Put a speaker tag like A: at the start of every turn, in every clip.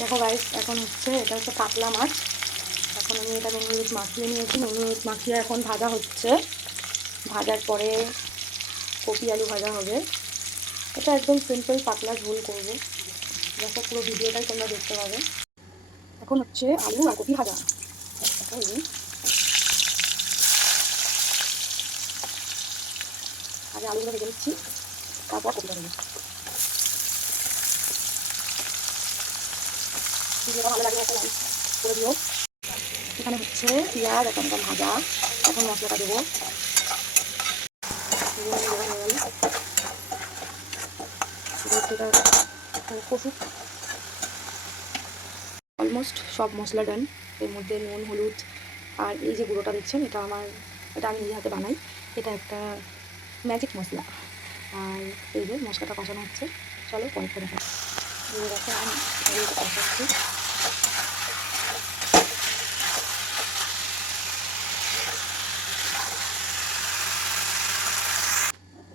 A: দেখো গাইস এখন হচ্ছে এটা হচ্ছে কাতলা মাছ। এখন আমি এটা নুন হলুদ মাখিয়ে নিয়েছি। নুন হলুদ মাখিয়ে এখন ভাজা হচ্ছে। ভাজার পরে কপি আলু ভাজা হবে। এটা একদম সিম্পল পাতলা ঝোল করব। দেখো পুরো ভিডিওটাই তোমরা দেখতে পাবে। এখন হচ্ছে আলু আর কপি ভাজা। আগে আলুগুলো ভেজে নিচ্ছি। তারপর কপিটা দেবো ভালো লাগলে একটা লাইক করে দিও এখানে হচ্ছে পেঁয়াজ এখন ভাজা, এখন মশলাটা দেবো। সেটা কষুক অলমোস্ট সব মশলা ডান এর মধ্যে নুন, হলুদ, আর এই যে গুঁড়োটা দেখছেন এটা আমার, এটা আমি নিজে হাতে বানাই। এটা একটা ম্যাজিক মশলা। আর এই যে মশলাটা কষানো হচ্ছে। চলো পরে দেখা দেখো আমি কষাচ্ছি।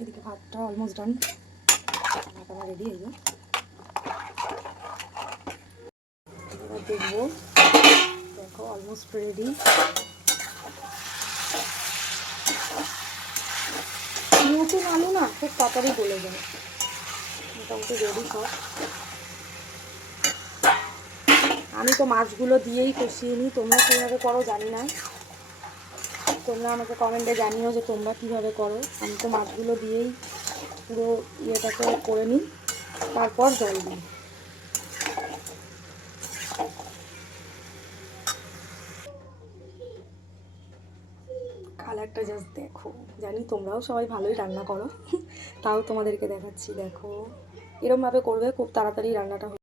A: এদিকে ভাতটা অলমোস্ট ডান ভাত রেডি হয়ে যায় দেখব। দেখো অলমোস্ট রেডি নতুন আলু না, খুব তাড়াতাড়ি গলে যায়। মোটামুটি রেডি সব। আমি তো মাছগুলো দিয়েই কষিয়ে নিই। তোমরা কীভাবে করো জানি না। তোমরা আমাকে কমেন্টে জানিও যে তোমরা কীভাবে করো। আমি তো মাছগুলো দিয়েই পুরো ইয়েটাকে করে নিই। তারপর জল দিই। কালারটা জাস্ট দেখো। জানি তোমরাও সবাই ভালোই রান্না করো। তাও তোমাদেরকে দেখাচ্ছি, দেখো। এরমভাবে করবে, খুব তাড়াতাড়ি রান্নাটা